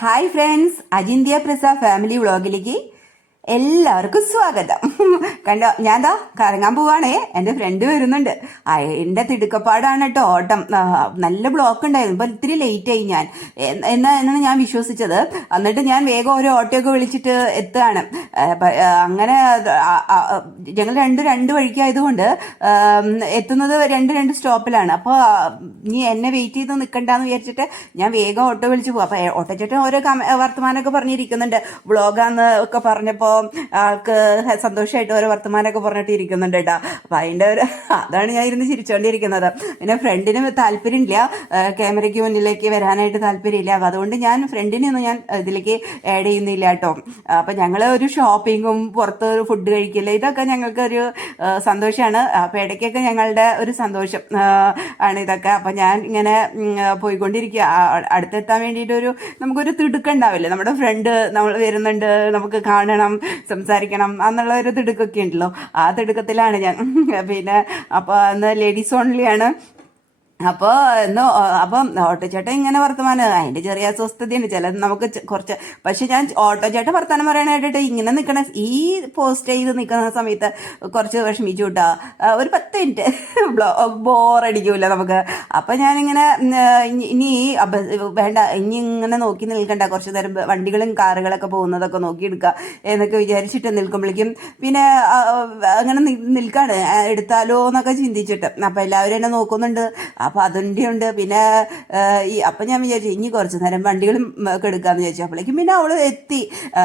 Hi friends അജിന്ത്യ പ്രസ family വ്ളോഗിലേക്ക് എല്ലാവർക്കും സ്വാഗതം. കണ്ടോ? ഞാൻ ദാ കറങ്ങാൻ പോവാണേ. എന്റെ ഫ്രണ്ട് വരുന്നുണ്ട്. എന്റെ തിടുക്കപ്പാടാണ് കേട്ടോ ഓട്ടം. നല്ല ബ്ലോക്ക് ഉണ്ടായിരുന്നു. ഇപ്പം ഇത്തിരി ലേറ്റ് ആയി ഞാൻ. എന്നാ എന്നാണ് ഞാൻ വിശ്വസിച്ചത്? എന്നിട്ട് ഞാൻ വേഗം ഒരു ഓട്ടോയൊക്കെ വിളിച്ചിട്ട് എത്തുകയാണ്. അങ്ങനെ ഞങ്ങൾ രണ്ട് രണ്ട് വഴിക്കായതുകൊണ്ട് എത്തുന്നത് രണ്ട് രണ്ട് സ്റ്റോപ്പിലാണ്. അപ്പോൾ നീ എന്നെ വെയിറ്റ് ചെയ്ത് നിൽക്കണ്ടെന്ന് വിചാരിച്ചിട്ട് ഞാൻ വേഗം ഓട്ടോ വിളിച്ച് പോകും അപ്പോൾ ഓട്ടോ ചേട്ടൻ ഓരോ വർത്തമാനമൊക്കെ പറഞ്ഞിരിക്കുന്നുണ്ട്. വ്ളോഗാന്ന് ഒക്കെ പറഞ്ഞപ്പോൾ ആൾക്ക് സന്തോഷമായിട്ട് ഓരോ വർത്തമാനമൊക്കെ പറഞ്ഞിട്ട് ഇരിക്കുന്നുണ്ട് കേട്ടോ. അപ്പം അതിന്റെ ഒരു അതാണ് ഞാൻ ഇരുന്ന് ചിരിച്ചുകൊണ്ടിരിക്കുന്നത് പിന്നെ ഫ്രണ്ടിന് താല്പര്യമില്ല. ക്യാമറയ്ക്ക് മുന്നിലേക്ക് വരാനായിട്ട് താല്പര്യമില്ല. അപ്പം അതുകൊണ്ട് ഞാൻ ഫ്രണ്ടിനെയൊന്നും ഞാൻ ഇതിലേക്ക് ആഡ് ചെയ്യുന്നില്ല കേട്ടോ. അപ്പം ഞങ്ങൾ ഒരു ഷോപ്പിങ്ങും പുറത്ത് ഫുഡ് കഴിക്കില്ല ഇതൊക്കെ ഞങ്ങൾക്ക് ഒരു സന്തോഷമാണ് അപ്പം ഇടയ്ക്കൊക്കെ ഞങ്ങളുടെ ഒരു സന്തോഷം ആണ് ഇതൊക്കെ. അപ്പം ഞാൻ ഇങ്ങനെ പോയിക്കൊണ്ടിരിക്കുക അടുത്തെത്താൻ വേണ്ടിയിട്ട് ഒരു നമുക്കൊരു തിടുക്കുണ്ടാവില്ലേ നമ്മുടെ ഫ്രണ്ട് നമ്മൾ വരുന്നുണ്ട്. നമുക്ക് കാണണം സംസാരിക്കണം. എന്നുള്ള ഒരു തിടുക്കൊക്കെ ഉണ്ടല്ലോ ആ തിടുക്കത്തിലാണ് ഞാൻ പിന്നെ അപ്പോൾ അന്ന് ലേഡീസ് ഓൺലി ആണ്. അപ്പോൾ എന്നോ അപ്പം ഓട്ടോ ചേട്ടൻ ഇങ്ങനെ വർത്തമാനം അതിന്റെ ചെറിയ അസ്വസ്ഥതയുണ്ട് ചില നമുക്ക് കുറച്ച് പക്ഷെ ഞാൻ ഓട്ടോ ചേട്ടൻ വർത്തമാനം പറയാനായിട്ട് ഇങ്ങനെ നിൽക്കണ ഈ പോസ്റ്റ് ചെയ്ത് നിൽക്കുന്ന സമയത്ത് കുറച്ച് വിഷമിച്ചു കിട്ടാ ഒരു പത്ത് മിനിറ്റ് ബോറടിക്കൂല നമുക്ക്. അപ്പം ഞാനിങ്ങനെ ഇനി- വേണ്ട ഇനി ഇങ്ങനെ നോക്കി നിൽക്കണ്ട. കുറച്ച് നേരം വണ്ടികളും കാറുകളൊക്കെ പോകുന്നതൊക്കെ നോക്കി എടുക്കുക എന്നൊക്കെ വിചാരിച്ചിട്ട് നിൽക്കുമ്പോഴേക്കും പിന്നെ അങ്ങനെ നിൽക്കാണ്. എടുത്താലോ എന്നൊക്കെ ചിന്തിച്ചിട്ട്. അപ്പം എല്ലാവരും എന്നെ നോക്കുന്നുണ്ട്. അപ്പം അതിന്റെ ഉണ്ട് പിന്നെ ഈ അപ്പം ഞാൻ വിചാരിച്ചു ഇനി കുറച്ച് നേരം വണ്ടികളും ഒക്കെ എടുക്കാമെന്ന് വിചാരിച്ചു. അപ്പോഴേക്കും പിന്നെ അവൾ എത്തി. ആ,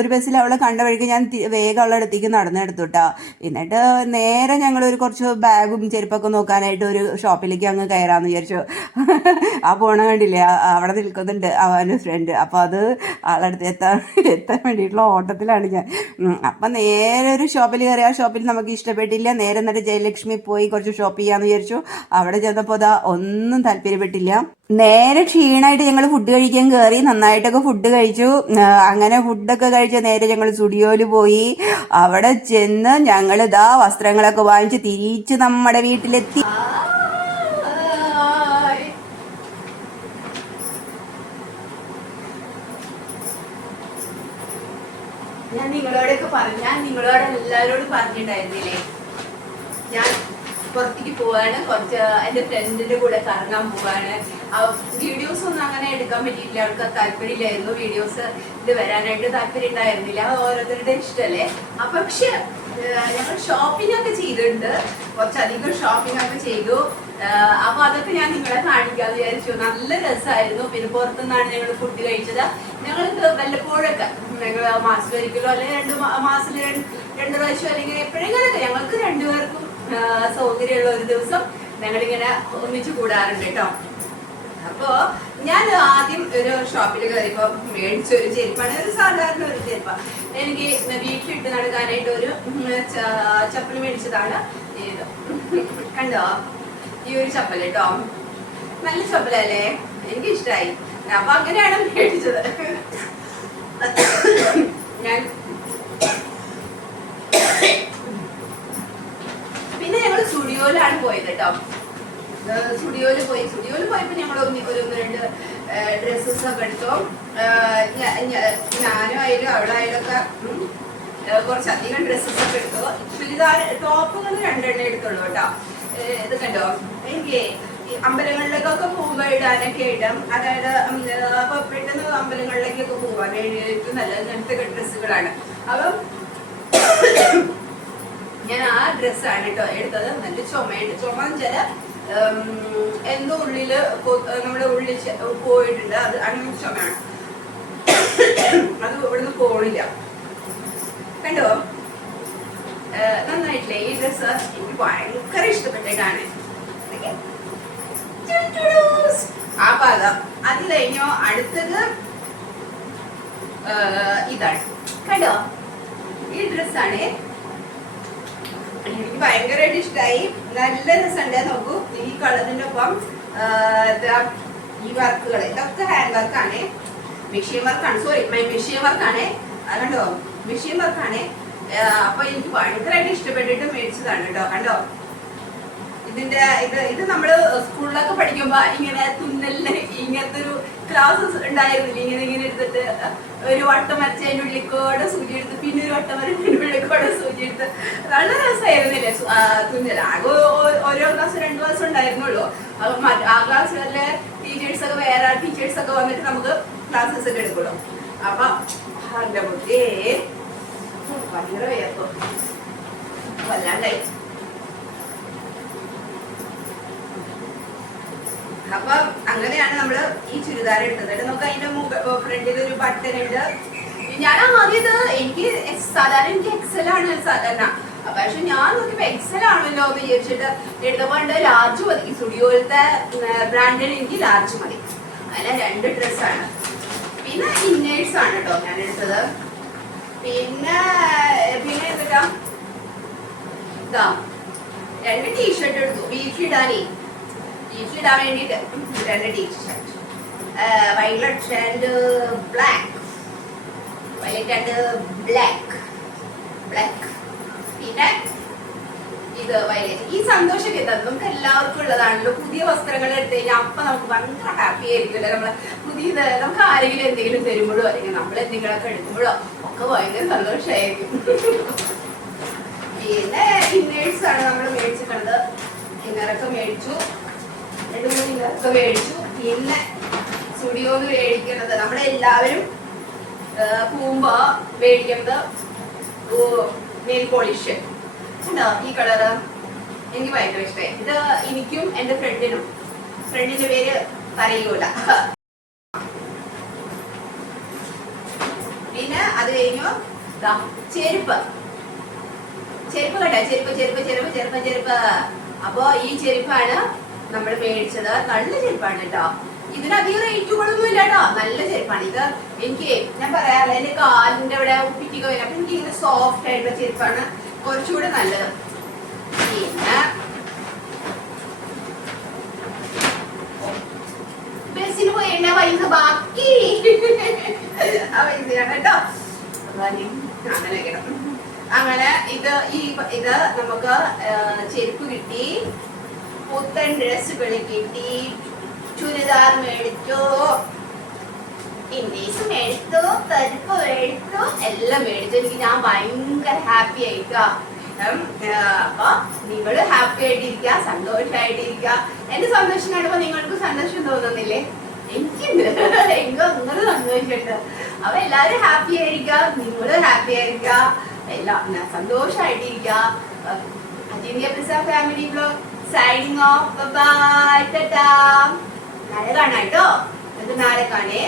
ഒരു ബസ്സിൽ അവളെ കണ്ട വഴിക്ക് ഞാൻ വേഗം അവളുടെ അടുത്തേക്ക് നടന്നെടുത്തു കേട്ടോ എന്നിട്ട് നേരെ ഞങ്ങൾ ഒരു കുറച്ച് ബാഗും ചെരുപ്പൊക്കെ നോക്കാനായിട്ട് ഒരു ഷോപ്പിലേക്ക് അങ്ങ് കയറാമെന്ന് വിചാരിച്ചു. ആ പോണ കണ്ടില്ലേ അവിടെ നിൽക്കുന്നുണ്ട് അവന്റെ ഫ്രണ്ട്. അപ്പോൾ അത് ആളടുത്ത് എത്താൻ എത്താൻ വേണ്ടിയിട്ടുള്ള ഓട്ടത്തിലാണ് ഞാൻ. അപ്പം നേരെ ഒരു ഷോപ്പിൽ കയറി. ആ ഷോപ്പിൽ നമുക്ക് ഇഷ്ടപ്പെട്ടില്ല. നേരെ എന്നിട്ട് ജയലക്ഷ്മി പോയി കുറച്ച് ഷോപ്പ് ചെയ്യാമെന്ന് വിചാരിച്ചു. അവിടെ ചെന്നപ്പോൾ അതാ ഒന്നും താല്പര്യപ്പെട്ടില്ല. നേരെ ക്ഷീണമായിട്ട് ഞങ്ങൾ ഫുഡ് കഴിക്കാൻ കയറി നന്നായിട്ടൊക്കെ ഫുഡ് കഴിച്ചു. അങ്ങനെ ഫുഡൊക്കെ കഴിച്ച നേരെ ഞങ്ങൾ സ്റ്റുഡിയോയിൽ പോയി. അവിടെ ചെന്ന് ഞങ്ങൾ ഇതാ വസ്ത്രങ്ങളൊക്കെ വാങ്ങിച്ച് തിരിച്ച് നമ്മുടെ വീട്ടിലെത്തി. ഞാൻ നിങ്ങളോടൊക്കെ പറഞ്ഞു ഞാൻ നിങ്ങളോട് എല്ലാവരോടും പറഞ്ഞിട്ടുണ്ടായിരുന്നില്ലേ? ഞാൻ പുറത്തേക്ക് പോവാണ്. കുറച്ച് എന്റെ ഫ്രണ്ടിന്റെ കൂടെ കറങ്ങാൻ പോവാണ്. വീഡിയോസ് ഒന്നും അങ്ങനെ എടുക്കാൻ പറ്റിയില്ല അവൾക്ക് താല്പര്യമില്ലായിരുന്നു. വീഡിയോസ് ഇത് വരാനായിട്ട് താല്പര്യം ഉണ്ടായിരുന്നില്ല. ഓരോരുത്തരുടെ ഇഷ്ടമല്ലേ ആ, പക്ഷെ ഞങ്ങൾ ഷോപ്പിംഗ് ഒക്കെ ചെയ്തിട്ടുണ്ട്. കുറച്ചധികം ഷോപ്പിംഗ് ഒക്കെ ചെയ്തു അപ്പൊ അതൊക്കെ ഞാൻ നിങ്ങളെ കാണിക്കാൻ വിചാരിച്ചു. നല്ല രസമായിരുന്നു പിന്നെ പുറത്തുനിന്നാണ് ഞങ്ങൾ ഫുഡ് കഴിച്ചത്. ഞങ്ങൾ വല്ലപ്പോഴൊക്കെ ഞങ്ങൾ മാസത്തിൽ ഒരിക്കലോ അല്ലെങ്കിൽ രണ്ട് മാസം മാസത്തിൽ രണ്ട് പ്രാവശ്യം അല്ലെങ്കിൽ എപ്പോഴെങ്കിലൊക്കെ ഞങ്ങൾക്ക് രണ്ടുപേർക്കും സൗകര്യമുള്ള ഒരു ദിവസം ഞങ്ങളിങ്ങനെ ഒന്നിച്ചു കൂടാറുണ്ട് കേട്ടോ. അപ്പോ ഞാൻ ആദ്യം ഒരു ഷോപ്പിൽ കയറിയപ്പോ മേടിച്ച ഒരു ചെരുപ്പാണ് ഒരു സാധാരണ ഒരു ചെരുപ്പ. എനിക്ക് വീട്ടിലിട്ട് നടക്കാനായിട്ട് ഒരു ചപ്പൽ മേടിച്ചതാണ്. കണ്ടോ? ഈ ഒരു ചപ്പൽ കേട്ടോ. നല്ല ചപ്പലല്ലേ? എനിക്ക് ഇഷ്ടമായി അപ്പൊ അങ്ങനെയാണ് മേടിച്ചത് ഞാൻ പിന്നെ ഞങ്ങൾ സ്റ്റുഡിയോയിലാണ് പോയത് കേട്ടോ സ്റ്റുഡിയോയിൽ പോയി സ്റ്റുഡിയോയിൽ പോയപ്പോൾ ഞങ്ങൾ ഒന്ന് ഒരു ഒന്ന് രണ്ട് ഞ- ഞാനും ആയാലും അവളായാലും ഒക്കെ കുറച്ചധികം ഡ്രസ്സസ് ഒക്കെ എടുത്തു. ചുരിദാർ ടോപ്പുകൾ രണ്ടെണ്ണം എടുത്തുള്ളൂ കേട്ടോ. ഇത് കണ്ടോ? എനിക്ക് അമ്പലങ്ങളിലേക്കൊക്കെ പോകുമ്പോൾ ഇടാനൊക്കെ ഇടാം. അതായത് അപ്പൊ പെട്ടെന്ന് അമ്പലങ്ങളിലേക്കൊക്കെ പോകാൻ ഏറ്റവും നല്ല അങ്ങനത്തെ ഡ്രസ്സുകളാണ് അപ്പം ഞാൻ ആ ഡ്രസ്സാണ് കേട്ടോ എടുത്തത്. നല്ല ചുമയുണ്ട് ചുമ ഉം, എന്തോ ഉള്ളിൽ നമ്മുടെ ഉള്ളിൽ പോയിട്ടുണ്ട്. അത് അങ്ങനെ ചുമയാണ് അത് ഇവിടുന്ന് പോണില്ല. കണ്ടോ? നന്നായിട്ടില്ലേ? ഈ ഡ്രസ്സ് എനിക്ക് ഭയങ്കര ഇഷ്ടപ്പെട്ടിട്ടാണ് ആ പാത. അത് കഴിഞ്ഞോ അടുത്തത് ഇതാണ്. കണ്ടോ? ഈ ഡ്രസ്സാണ് എനിക്ക് ഭയങ്കരമായിട്ട് ഇഷ്ടമായി നല്ല രസമുണ്ട്. നോക്കൂ ഈ കളറിന്റെ ഒപ്പം എന്താ ഈ വർക്കുകൾ. ഇതൊക്കെ ഹാൻഡ് വർക്കാണ് മെഷീൻ വർക്കാണ് സോറി മെഷീൻ വർക്കാണ് അതുകൊണ്ടോ മെഷീൻ വർക്കാണ് അപ്പൊ എനിക്ക് ഭയങ്കരമായിട്ട് ഇഷ്ടപ്പെട്ടിട്ട് മേടിച്ചതാണ് കേട്ടോ. കണ്ടോ? ഇതിന്റെ ഇത് ഇത് നമ്മൾ സ്കൂളിലൊക്കെ പഠിക്കുമ്പോ ഇങ്ങനെ തുന്നലിന് ഇങ്ങനത്തെ ഒരു ക്ലാസ്സസ് ഉണ്ടായിരുന്നില്ല? ഇങ്ങനെ ഇങ്ങനെ എടുത്തിട്ട് ഒരു വട്ടം വരച്ച് അതിന്റെ ഉള്ളിക്കോടെ സൂചി എടുത്ത് പിന്നെ ഒരു വട്ടം വരച്ച് അതിന്റെ ഉള്ളിക്കോടെ സൂചി എടുത്ത്. നല്ല രസമായിരുന്നില്ലേ? തുന്നൽ ആകെ ഓരോ ക്ലാസ് രണ്ട് ക്ലാസ് ഉണ്ടായിരുന്നുള്ളൂ. ആ ക്ലാസ്സിലെ ടീച്ചേഴ്സ് ഒക്കെ വേറെ ടീച്ചേഴ്സ് ഒക്കെ വന്നിട്ട് നമുക്ക് ക്ലാസ്സസ് ഒക്കെ എടുക്കുള്ളൂ. അപ്പൊ ഭയങ്കര വിയർപ്പ്. വല്ലാണ്ടായി അപ്പൊ അങ്ങനെയാണ് നമ്മൾ ഈ ചുരിദാർ ഇട്ടത് നമുക്ക് അതിന്റെ ഫ്രണ്ടിൽ ഒരു ബട്ടൺ ഉണ്ട്. ഞാൻ ആദ്യം എനിക്ക് സാധാരണ എനിക്ക് എക്സൽ ആണ് സാധാരണ. പക്ഷെ ഞാൻ നോക്കിയപ്പോ എക്സൽ ആണല്ലോ എന്ന് വിചാരിച്ചിട്ട് എടുത്തപ്പോ ലാർജ് മതി. സ്റ്റുഡിയോയിലത്തെ ബ്രാൻഡിന് എനിക്ക് ലാർജ് മതി. അല്ല രണ്ട് ഡ്രസ്സാണ് പിന്നെ ഇന്നേഴ്സ് ആണ് കേട്ടോ ഞാൻ എടുത്തത്. പിന്നെ പിന്നെ എന്തൊക്കെ രണ്ട് ടീഷർട്ട് എടുത്തു. വീട്ടിലിടാനേ വീട്ടിലിടാൻ വേണ്ടിയിട്ട്. രണ്ട് T shirt violet and black violet and black black പിന്നെ ഇത് വൈലറ്റ് ഈ സന്തോഷം എന്താ നമുക്ക് എല്ലാവർക്കും ഉള്ളതാണല്ലോ. പുതിയ വസ്ത്രങ്ങൾ എടുത്തു കഴിഞ്ഞാൽ അപ്പൊ നമുക്ക് ഭയങ്കര ഹാപ്പി ആയിരിക്കുമല്ലോ. നമ്മൾ പുതിയത് നമുക്ക് ആരെങ്കിലും എന്തെങ്കിലും തരുമ്പോഴോ അല്ലെങ്കിൽ നമ്മൾ എന്തെങ്കിലുമൊക്കെ എടുക്കുമ്പോഴോ ഒക്കെ ഭയങ്കര സന്തോഷമായിരിക്കും. പിന്നെ ഇന്നേഴ്സ് ആണ് നമ്മൾ മേടിച്ചിട്ടുള്ളത്. ഇന്നറൊക്കെ മേടിച്ചു. രണ്ട് മൂന്ന് ഇന്നറൊക്കെ മേടിച്ചു. പിന്നെ സ്റ്റുഡിയോന്ന് മേടിക്കുന്നത്. നമ്മുടെ എല്ലാവരും പൂമ്പ മേടിക്കുന്നത് നെയിൽ പോളിഷ്. ഈ കളറ് എനിക്ക് ഭയങ്കര ഇഷ്ടമായി ഇത് എനിക്കും എന്റെ ഫ്രണ്ടിനും ഫ്രണ്ടിന്റെ പേര് പറയൂല. പിന്നെ അത് കഴിഞ്ഞു ചെരുപ്പ്. ചെരുപ്പ് കണ്ട? ചെരുപ്പ് ചെരുപ്പ് ചെരുപ്പ് ചെരുപ്പ് ചെരുപ്പ്. അപ്പോ ഈ ചെരുപ്പാണ് നമ്മൾ മേടിച്ചത്. നല്ല ചെരുപ്പാണ് കേട്ടോ. ഇതിനധികം റേറ്റുകളൊന്നും ഇല്ല കേട്ടോ നല്ല ചെരുപ്പാണ്. ഇത് എനിക്ക് ഞാൻ പറയാറില്ല. എന്റെ കാലിന്റെ ഇവിടെ ഒപ്പിക്കുക വരും. അപ്പൊ എനിക്ക് ഇങ്ങനെ സോഫ്റ്റ് ആയിട്ടുള്ള ചെരുപ്പാണ് കുറച്ചുകൂടെ നല്ലത്. ബസ്സിന് എണ്ണ പൈസ ബാക്കി. ആ കേട്ടോ. അങ്ങനെ ഇത് ഈ ഇത് നമുക്ക് ചെരുപ്പ് കിട്ടി. പുത്തൻ ഡ്രസ്സുകൾ കിട്ടി. ചുരിദാർ മേടിച്ചു? ഇന്നീസ് മേടിച്ചു? പരിപ്പ് മേടിച്ചു? എല്ലാം മേടിച്ചു. എനിക്ക് ഞാൻ ഭയങ്കര ഹാപ്പി ആയിട്ടോ. ഉം, ആ, അപ്പൊ നിങ്ങൾ ഹാപ്പി ആയിട്ടിരിക്കുക സന്തോഷമായിട്ടിരിക്കുക എന്റെ സന്തോഷം കാണുമ്പോ നിങ്ങൾക്ക് സന്തോഷം തോന്നുന്നില്ലേ? എനിക്കുണ്ട്. എനിക്ക് അങ്ങനെ സന്തോഷമുണ്ട്. അപ്പൊ എല്ലാരും ഹാപ്പി ആയിരിക്കുക നിങ്ങൾ ഹാപ്പി ആയിരിക്കുക എല്ലാം സന്തോഷായിട്ടിരിക്കുക അജിന്ത്യ pizza family blog signing off bye tata നാളെ കാണാം കേട്ടോ. നാളെ കാണേ.